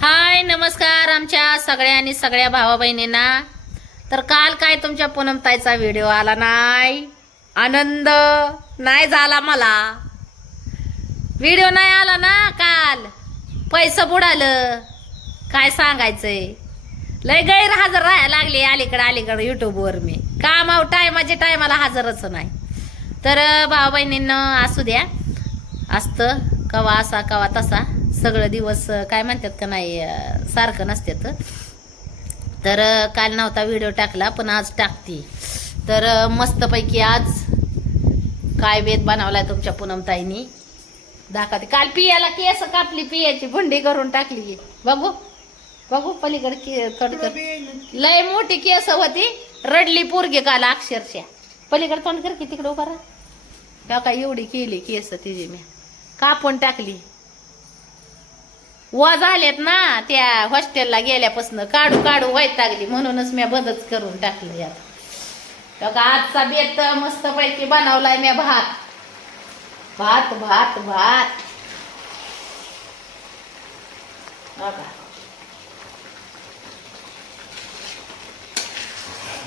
हाय नमस्कार आमच्या सगळ्यांनी सगळ्या भावा बहिणींना तर काल काय तुमच्या पूनमताईचा व्हिडिओ आला नाही? आनंद नाही झाला मला. व्हिडिओ नाही आला ना काल? पैसे बुडालं. काय सांगायचंय? लय गैरहजर राहायला लागली अलीकडे अलीकडे युट्यूबवर मी. कामाव टायमाचे टायमाला हजरच नाही. तर भाऊ बहिणींना असू द्या. असतं कवा असा कवा तसा. सगळं दिवस काय म्हणतात का नाही सारखं नसतात तर काल नव्हता व्हिडिओ टाकला पण आज टाकते. तर मस्तपैकी आज काय वेद बनवलाय तुमच्या पूनमताईनी दाखवते. काल पियाला केस कापली पियाची भुंडी करून टाकली. बघू बघू पलीकडे के थोडं लय मोठी केस होती रडली पोरगी काल अक्षरशः. पलीकडे तोंड कर की तिकडे उभा राहा. काय एवढी केली केस तिची मी. कापून टाकली. व झालेत ना त्या हॉस्टेलला गेल्यापासून काढू काढू व्हायला लागली. म्हणूनच मी बंदच करून टाकलं यात. बघा आजचा बेत मस्त पैकी बनवलाय मी भात. भात भात भात. बघा.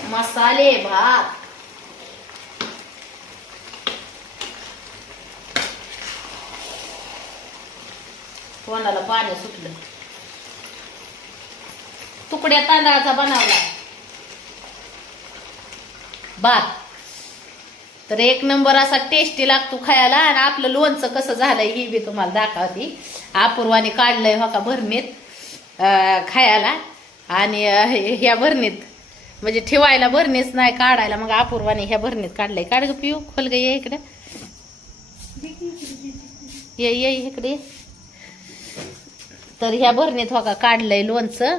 मसाले भात. तोंडाला पाणी सुटलं. तुकड्या तांदळाचा बनवला. भात. तर एक नंबर असा टेस्टी लागतो खायला आणि आपलं लोणचं कसं झालंय ही बी तुम्हाला दाखवती. अपूर्वाने काढलंय हो का भरणीत खायला. आणि ह्या भरणीत म्हणजे ठेवायला भरणीच नाही काढायला मग अपूर्वाने ह्या भरणीत काढलंय. काढ ग पिऊ खोल ग ये इकडे. ये ये इकडे तर ह्या भरणीत हो का काढलंय लोणचं.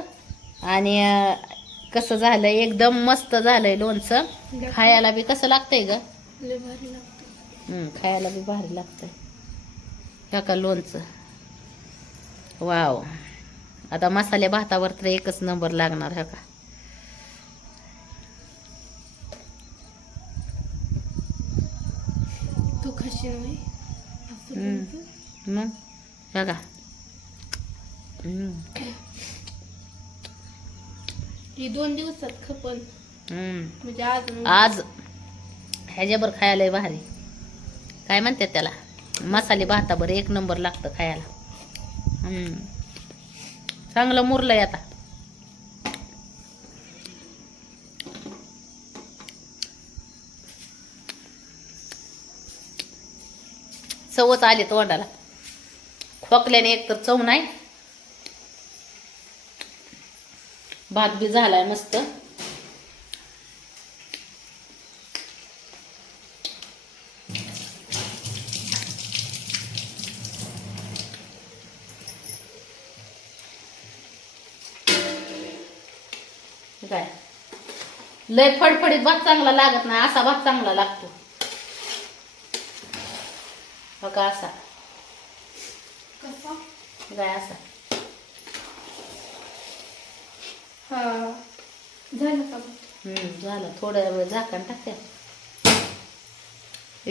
आणि कसं झालंय एकदम मस्त झालंय लोणचं. खायला बी कसं लागतंय ग? खायला बी भारी लागतंय. ह्या का लोणचं? वाव. आता मसाले भातावर तर एकच नंबर लागणार ह्या का? तू. मग? ह्या का? ही दोन दिवसात खपन. हम्म. म्हणजे आज आज ह्याच्यावर खायला भारी. काय म्हणतात त्याला? मसाले भाताबर एक नंबर लागतं खायला. हम्म. चांगलं मुरलंय आता. चवच आली तोंडाला. खोकल्याने एक तर चव नाही भात बी झालाय मस्त. काय? लय फडफडीत भात चांगला लागत नाही असा भात चांगला लागतो. बघा असा. काय असा. हा. झालं का हम्म, झालं. थोड्या वेळ झाकण टाकते.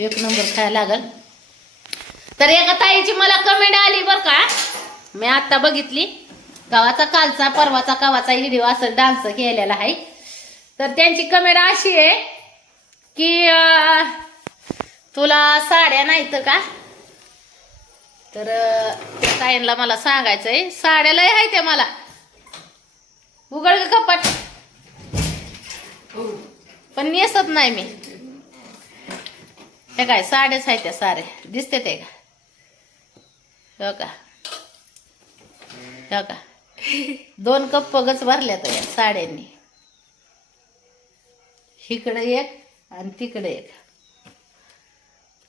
एक नंबर खायला लागल. तर एका ताईची मला कमेंट आली बर का. मी आता बघितली. गावाचा कालचा परवाचा गावाचा व्हिडिओ असं डान्स केलेला आहे. तर त्यांची कमेंट अशी आहे की तुला साड्या नाहीत का? तर त्या ताईंना मला सांगायचंय. साड्या लय आहे त्या मला. उघड का कपाट. पण नेसत नाही मी. हे काय साड्याच आहेत त्या सारे. दिसते ते का? हो का? हो का? दोन कप पगच भरल्यात या साड्यांनी. इकडे एक आणि तिकडे एक.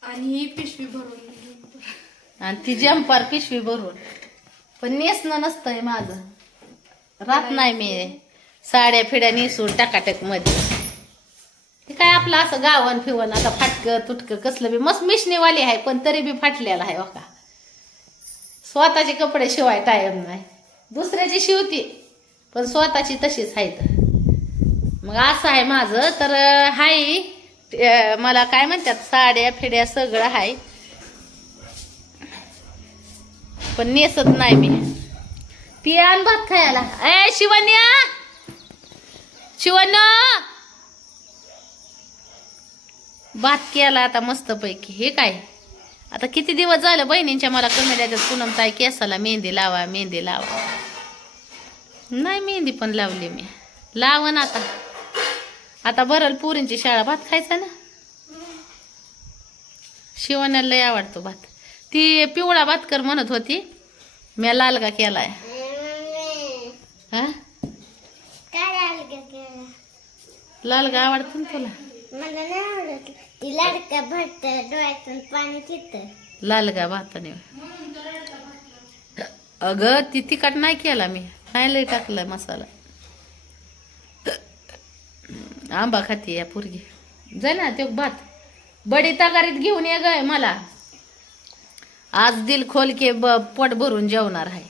आणि ही पिशवी भरून. आणि ती जंपार पिशवी भरून. पण नेसणं नसतंय माझं. राहत नाही मी. साड्या फिड्या नेसून टाकाटकमध्ये. ते काय आपलं असं गावन फिवन आता फाटकं तुटकं कसलं बी मस्त मिशनीवाली आहे पण तरी बी फाटलेला आहे हो का? स्वतःचे कपडे शिवाय टाइम नाही. दुसऱ्याची शिवती पण स्वतःची तशीच आहेत मग असं आहे माझं तर हाय मला काय म्हणतात साड्या फिड्या सगळं आहे. पण नेसत नाही मी. ती आण भात खायला. ए शिवन्या शिवन भात केला आता मस्त पैकी हे काय? आता किती दिवस झालं बहिणींच्या मला कमी द्यायच्यात पूनम ताई केसाला मेहंदी लावा मेहंदी लावा. नाही मेहंदी पण लावली मी. लावन आता. आता बरं पुरींची शाळा भात खायचा ना? शिवण्याला लय आवडतो भात. ती पिवळा भात कर म्हणत होती मी लालगा केलाय. हा? काय का केलं? लालगा आवडतो ना तुला? मला नाही आवडत. ती लाडका भरत डोळ्यातून पाणी तिथं लालगा भाताने. अगं ती तिखट नाही केला मी. नाही लय टाकलाय मसाला. आंबा खाते या पोरगी. जाय ना ते भात. बडी तगारीत घेऊन ये ग मला. आज दिल खोलके ब पोट भरून जेवणार आहे.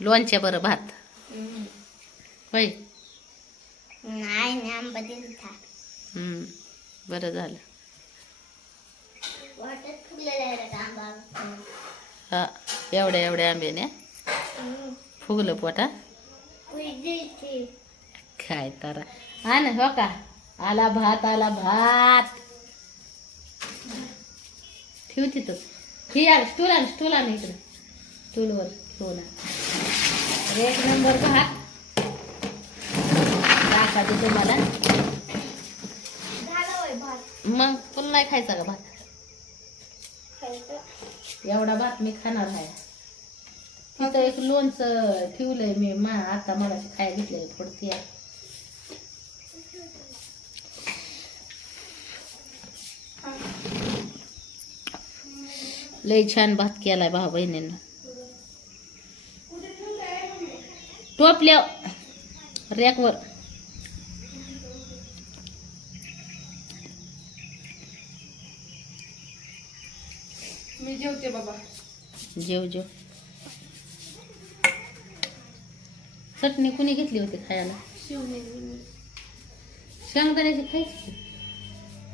लोणच्या बरं भात. होय? नाही आंबा दिलता हम्म, बरं झालं. वाटत फुगलेला आंबा. हा एवढ्या एवढ्या आंब्याने? हम्म. फुगलं पोटा काय तर. हा ना हो का? आला भात आला भात. ठेव तिथं. ही आण स्टूल आण स्टूल आण इकडं. स्टूलवर. ठेवू ना एक नंबर भात दाखवते तुम्हाला मग तुला नाही खायचा का भात? एवढा भात मी खाणार आहे. तिथं एक लोणचं ठेवलंय मी मा आता मला खायला घेतलंय थोडं लय छान भात केलाय भाऊ बहिणींना. टोपल्या रॅकवर. मी जेवते बाबा. जेव जेव. चटणी कुणी घेतली होती खायला? शिवने शेंगदाण्याची खायची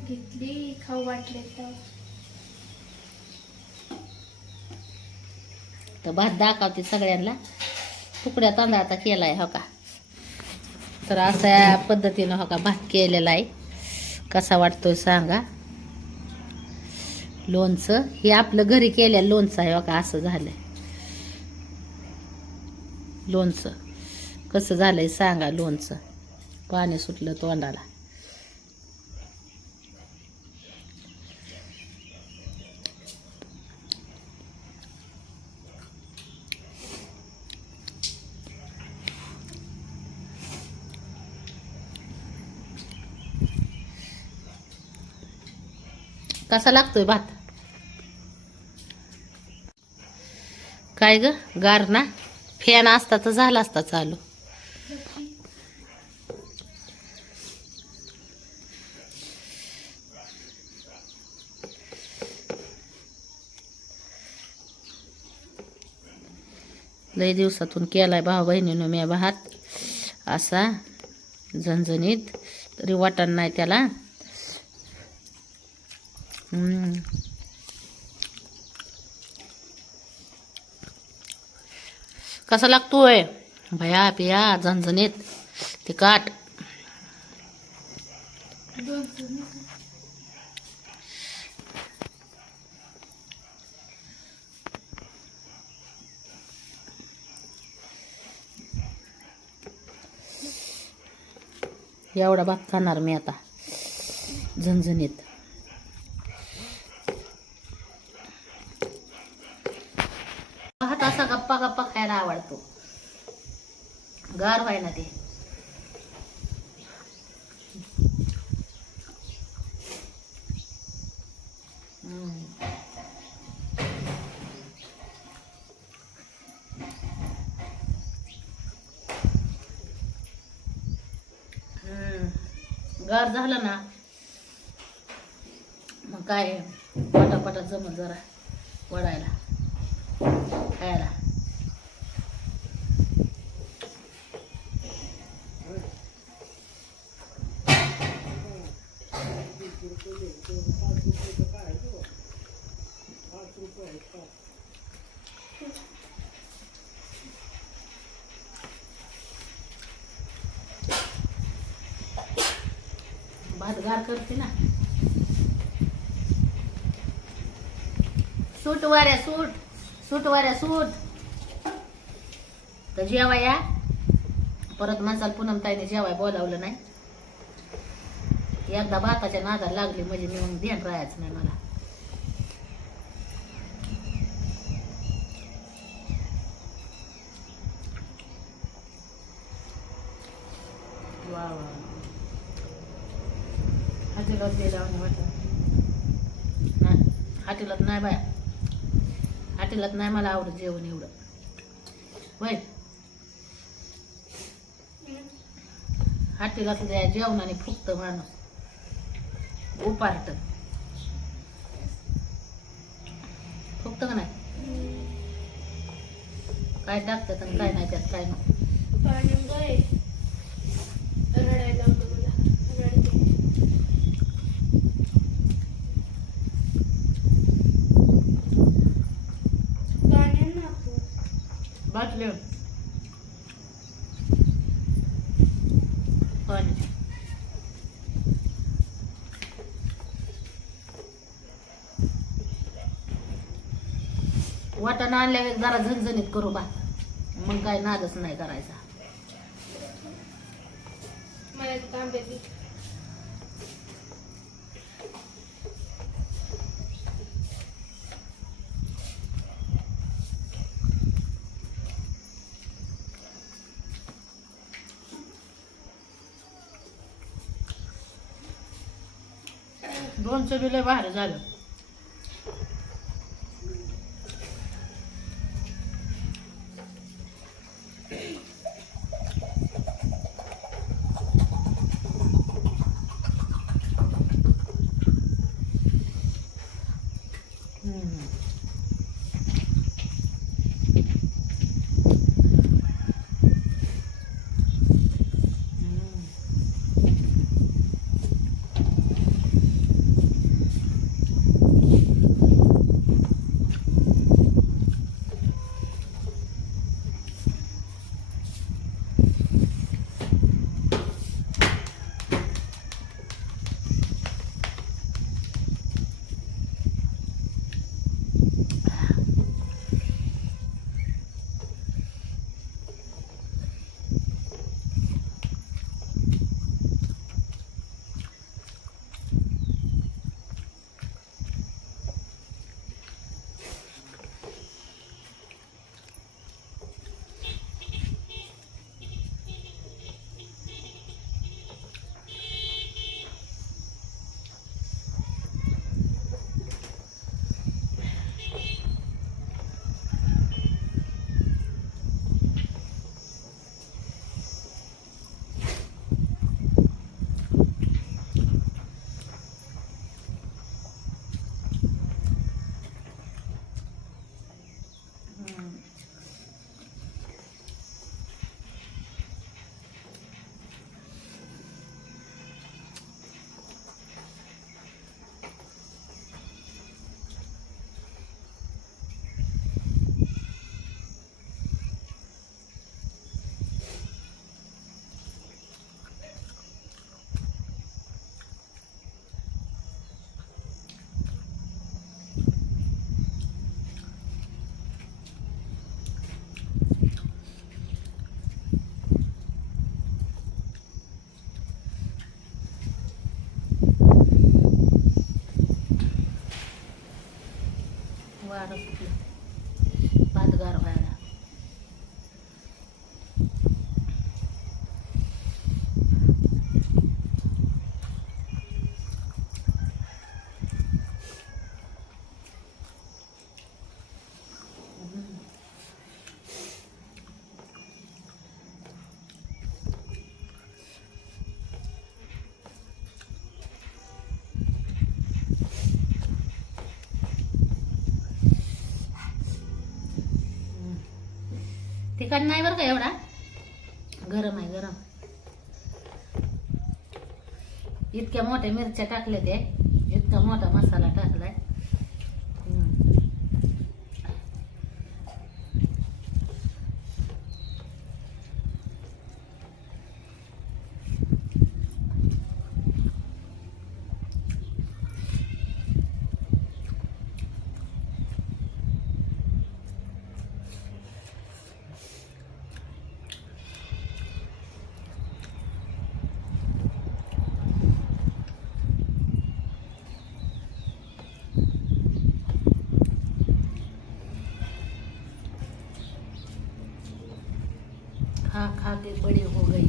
घेतली खाऊ वाटले तर भात दाखवते सगळ्यांना. तुकड्या तांदळाचा केला आहे हो का? तर अशा पद्धतीनं हो का भात केलेला आहे. कसा वाटतोय सांगा. लोणचं हे आपलं घरी केलेलं लोणचं आहे हो का असं झालं लोणचं. कसं झालंय सांगा लोणचं. पाणी सुटलं तोंडाला. कसा लागतोय भात? काय ग? गार ना? फॅन असता तर झाला असता चालू. लय दिवसातून केलाय भाऊ बहिणीनं मी भात. असा झणझणीत तरी वाटण नाही त्याला. कसा लागतोय? भया पिया झणझणीत. ते काट. एवढा भात खाणार मी आता. झणझणीत भात असा गप्पा गप्पा जातो गार व्हायला ते हम्म. हम्म. गार झालं ना मग काय पटापटा जमत जरा भात करते ना. सूट वाऱ्या सूट सूट वाऱ्या सूट. तर जेवाया. परत माणसाला पुनम ताईने जेवाय बोलावलं नाही. एकदा भाताच्या नादाला लागली म्हणजे मी मग ध्यान राहायचं नाही मला. वा गेला हाटीलात नाही बाया. हाटीलात नाही मला आवडत जेवण एवढं. वय हाटीलात जेवणाने फुकत माणूस. उपारट फुकत का नाही? काय टाकतात आणि काय नाही. त्यात काय नाही पाणी गय रडायला लावलं मला रडते पाणी आण ना तू. बाटले पाणी वाटाणा आणल्यावर जरा झणझणीत करू बा मग काय नादच नाही करायचा. दोनशे बिले बाहेर झालं. तिखट नाही बरं का एवढा? गरम आहे गरम. इतक्या मोठ्या मिरच्या टाकल्या ते इतका मोठा मसाला टाकलाय हम्म. खा खा के बड़ी हो गई मैं बहुत बड़ी